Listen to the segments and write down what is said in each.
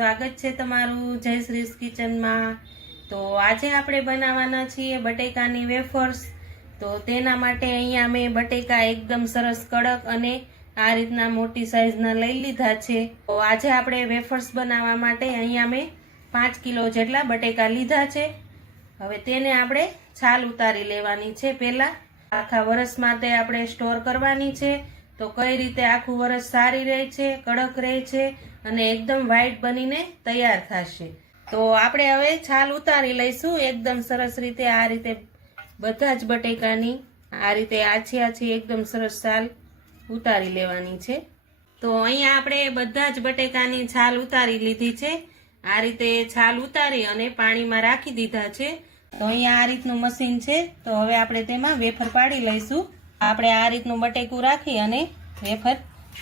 સ્વાગત છે તમારું જયશ્રીસ કિચનમાં। તો આજે આપણે બનાવવાના છીએ બટેકાની વેફર્સ। તો તેના માટે અહીંયા મેં બટેકા એકદમ સરસ કડક અને આ રીતના મોટી સાઈઝના લઈ લીધા છે। તો આજે આપણે વેફર્સ બનાવવા માટે અહીંયા મેં 5 કિલો જેટલા બટેકા લીધા છે। હવે તેને આપણે છાલ ઉતારી લેવાની છે। પહેલા આખા વર્ષ માટે આપણે સ્ટોર કરવાની છે। તો કઈ રીતે આખું વર્ષ સારી રહે છે, કડક રહે છે અને એકદમ વ્હાઈટ બનીને તૈયાર થશે। તો આપણે હવે છાલ ઉતારી લઈશું એકદમ સરસ રીતે। આ રીતે બધા જ બટેકાની આ રીતે આછી આછી એકદમ સરસ છાલ ઉતારી લેવાની છે। તો અહીંયા આપણે બધા જ બટેકાની છાલ ઉતારી લીધી છે। આ રીતે છાલ ઉતારી અને પાણીમાં રાખી દીધા છે। તો અહીંયા આ રીતનું મશીન છે। તો હવે આપણે તેમાં વેફર પાડી લઈશું। આપણે આ રીતનું બટેકું રાખી અને વેફર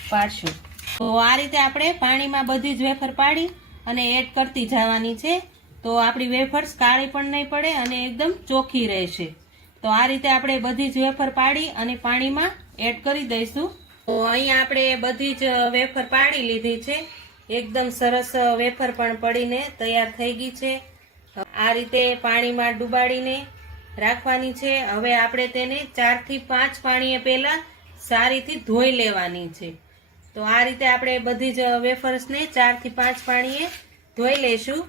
પાડશું। તો આ રીતે આપણે પાણીમાં બધી જ વેફર પાડી અને એડ કરતી જવાની છે। તો આપણી વેફર્સ કાળી પણ નહીં પડે અને એકદમ ચોખ્ખી રહેશે। તો આ રીતે આપણે બધી જ વેફર પાડી અને પાણીમાં એડ કરી દઈશું। તો અહીંયા આપણે બધી જ વેફર પાડી લીધી છે। એકદમ સરસ વેફર પણ પડીને તૈયાર થઈ ગઈ છે। આ રીતે પાણીમાં ડુબાડીને રાખવાની છે। હવે આપણે તેને 4 થી 5 પાણીએ પહેલા સારીથી ધોઈ લેવાની છે। તો આ રીતે આપણે બધી જ વેફર્સને 4 થી 5 પાણીએ ધોઈ લઈશું।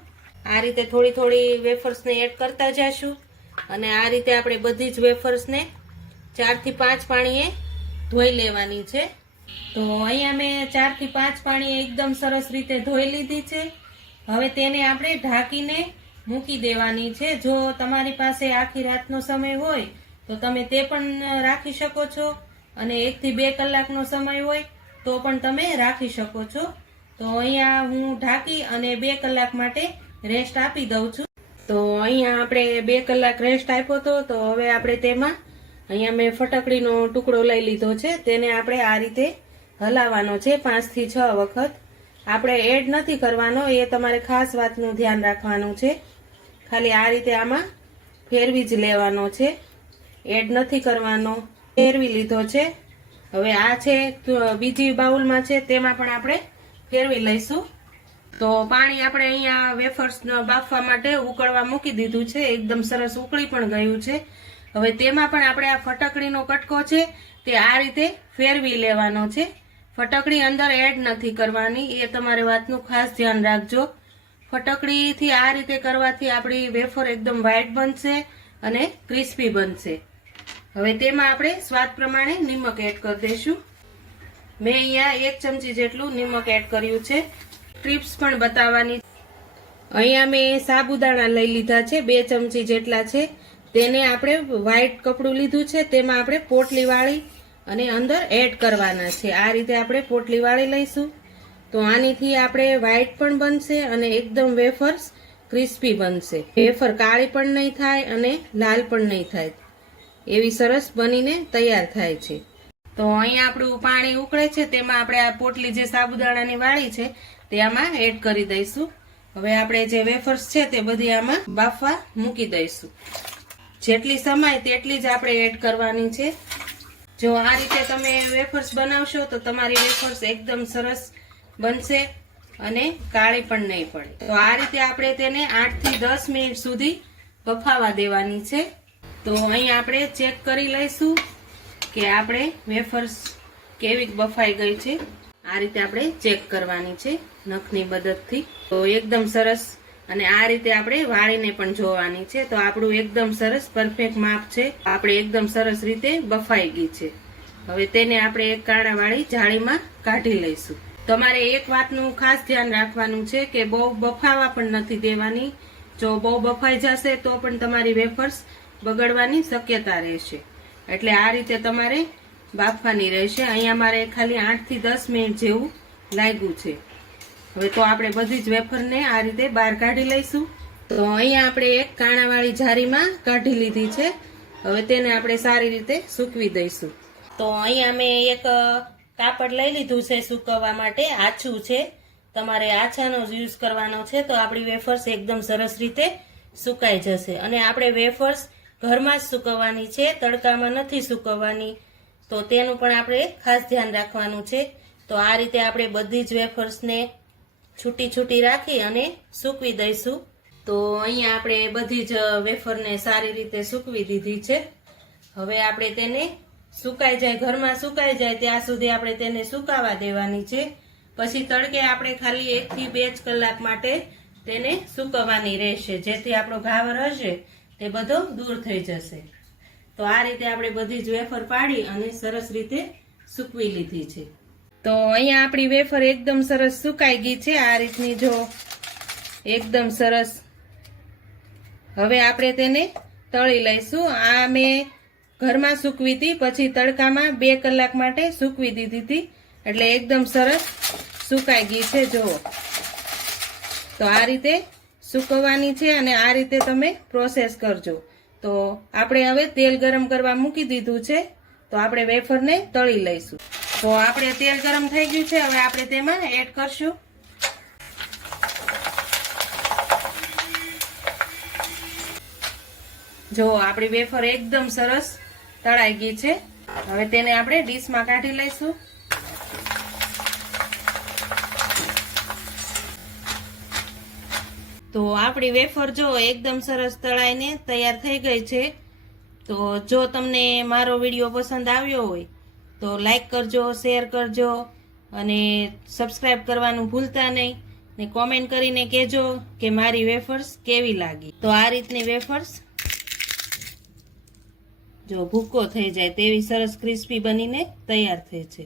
આ રીતે થોડી થોડી વેફર્સને એડ કરતા જઈશું અને આ રીતે આપણે બધી જ વેફર્સને 4 થી 5 પાણીએ ધોઈ લેવાની છે। તો અહીંયા મેં 4 થી 5 પાણીએ એકદમ સરસ રીતે ધોઈ લીધી છે। હવે તેને આપણે ઢાંકીને મૂકી દેવાની છે। જો તમારી પાસે આખી રાતનો સમય હોય તો તમે તે પણ રાખી શકો છો અને 1 થી 2 કલાકનો સમય હોય તો પણ તમે રાખી શકો છો। તો અહીંયા હું ઢાંકી અને 2 કલાક માટે રેસ્ટ આપી દઉં છું। તો અહીંયા આપણે 2 કલાક રેસ્ટ આપ્યો હતો। તો હવે આપણે તેમાં અહીંયા મેં ફટકડીનો ટુકડો લઈ લીધો છે। તેને આપણે આ રીતે હલાવવાનો છે 5 થી 6 વખત। આપણે એડ નથી કરવાનો, એ તમારે ખાસ વાતનું ધ્યાન રાખવાનું છે। ખાલી આ રીતે આમાં ફેરવી જ લેવાનો છે, એડ નથી કરવાનો। ફેરવી લીધો છે। હવે આ છે બીજી બાઉલમાં છે, તેમાં પણ આપણે ફેરવી લઈશું। તો પાણી આપણે અહીંયા વેફર્સ બાફવા માટે ઉકળવા મૂકી દીધું છે। એકદમ સરસ ઉકળી પણ ગયું છે। હવે તેમાં પણ આપણે આ ફટકડીનો કટકો છે તે આ રીતે ફેરવી લેવાનો છે। ફટકડી અંદર એડ નથી કરવાની, એ તમારે વાતનું ખાસ ધ્યાન રાખજો। ફટકડીથી આ રીતે કરવાથી આપણી વેફર એકદમ વ્હાઈટ બનશે અને ક્રિસ્પી બનશે। હવે તેમાં આપણે સ્વાદ પ્રમાણે નિમક એડ કરી દઈશું। મેં અહીંયા 1 ચમચી જેટલું નિમક એડ કર્યું છે। ટ્રીપ્સ પણ બતાવવાની। અહીંયા મેં સાબુદાણા લઈ લીધા છે 2 ચમચી જેટલા છે। તેને આપણે વ્હાઈટ કપડું લીધું છે, તેમાં આપણે પોટલી વાળી અને અંદર એડ કરવાના છે। આ રીતે આપણે પોટલી વાળી લઈશું। તો આનીથી આપણે વ્હાઈટ પણ બનશે અને એકદમ વેફર્સ ક્રિસ્પી બનશે। વેફર કાળી પણ નહીં થાય અને લાલ પણ નહીં થાય, એવી સરસ બનીને તૈયાર થાય છે। તો અહીંયા આપણું પાણી ઉકળે છે, તેમાં આપણે આ પોટલી જે સાબુદાણાની વાળી છે તે આમાં એડ કરી દઈશું। હવે આપણે જે વેફર્સ છે તે બધી આમાં બાફવા મૂકી દઈશું। જેટલી સમાય તેટલી જ આપણે એડ કરવાની છે। જો આ રીતે તમે વેફર્સ બનાવશો તો તમારી વેફર્સ એકદમ સરસ બનશે અને કાળી પણ નહીં પડે। તો આ રીતે આપણે તેને 8 થી 10 મિનિટ સુધી બફાવા દેવાની છે। તો અહીં આપણે ચેક કરી લઈશું કે આપણે વેફર્સ કેવી બફાઈ ગઈ છે। આ રીતે આપણે ચેક કરવાની છે નખની મદદથી। તો એકદમ સરસ, અને આ રીતે આપણે વાળીને પણ જોવાની છે। તો આપણું એકદમ સરસ પરફેક્ટ માપ છે, આપણે એકદમ સરસ રીતે બફાઈ ગઈ છે। હવે તેને આપણે એક કાણાવાળી જાળીમાં કાઢી લઈશું। તમારે એક વાતનું ખાસ ધ્યાન રાખવાનું છે કે બહુ બફાવા પણ નથી દેવાની। જો બહુ બફાઈ જશે તો પણ તમારી વેફર્સ બગડવાની શક્યતા રહેશે, એટલે આ રીતે તમારે બાફવાની રહેશે। અહીંયા મારે ખાલી 8 થી 10 મિનિટ જેવું લાગ્યું છે। હવે તો આપણે બધી જ વેફરને આ રીતે બહાર કાઢી લઈશું। તો અહીંયા આપણે એક કાણાવાળી જારીમાં કાઢી લીધી છે। હવે તેને આપણે સારી રીતે સૂકવી દઈશું। તો અહીંયા મેં એક કાપડ લઈ લીધું છે સૂકવવા માટે, આછું છે, તમારે આછાનો જ યુઝ કરવાનો છે। તો આપણી વેફર્સ એકદમ સરસ રીતે સુકાઈ જશે અને આપણે વેફર્સ ઘરમાં જ સૂકવવાની છે, તડકામાં નથી સૂકવવાની। તો તેનું પણ આપણે ખાસ ધ્યાન રાખવાનું છે। તો આ રીતે આપણે બધી જ વેફર્સને છૂટી છૂટી રાખી અને સૂકવી દઈશું. તો અહીંયા આપણે બધી જ વેફરને સારી રીતે સૂકવી દીધી છે. હવે આપણે તેને સુકાઈ જાય, ઘરમાં સુકાઈ જાય ત્યાં સુધી આપણે તેને સુકાવા દેવાની છે. પછી તડકે આપણે ખાલી 1 થી 2 જ કલાક માટે તેને સૂકવવાની રહેશે, જેથી આપણો ઘાવર હશે તે બધો દૂર થઈ જશે. તો આ રીતે આપણે બધી જ વેફર પાડી અને સરસ રીતે સૂકવી લીધી છે. તો અહીંયા આપણી વેફર એકદમ સરસ સુકાઈ ગઈ છે, આ રીતની જો એકદમ સરસ. હવે આપણે તેને તળી લઈશું. આ મેં ઘરમાં સૂકવી હતી, પછી તડકામાં 2 કલાક માટે સૂકવી દીધી હતી, એટલે એકદમ સરસ સુકાઈ ગઈ છે. જુઓ, તો આ રીતે સૂકવવાની છે અને આ રીતે તમે પ્રોસેસ કરજો. તો આપણે હવે તેલ ગરમ કરવા મૂકી દીધું છે, તો આપણે વેફરને તળી લઈશું. તો આપણે તેલ ગરમ થઈ ગયું છે, હવે આપણે તેમાં એડ કરશું. જો આપણી વેફર એકદમ સરસ તળાઈ ગઈ છે. હવે તેને આપણે ડીશમાં કાઢી લઈશું. તો આપણી વેફર જો એકદમ સરસ તળાઈને તૈયાર થઈ ગઈ છે. તો જો તમને મારો વિડીયો પસંદ આવ્યો હોય તો લાઈક કરજો, શેર કરજો અને સબસ્ક્રાઇબ કરવાનું ભૂલતા નહીં. ને કોમેન્ટ કરીને કહેજો કે મારી વેફર્સ કેવી લાગી. તો આ રીતની વેફર્સ જો ભૂકો થઈ જાય તેવી સરસ ક્રિસ્પી બનીને તૈયાર થઈ છે.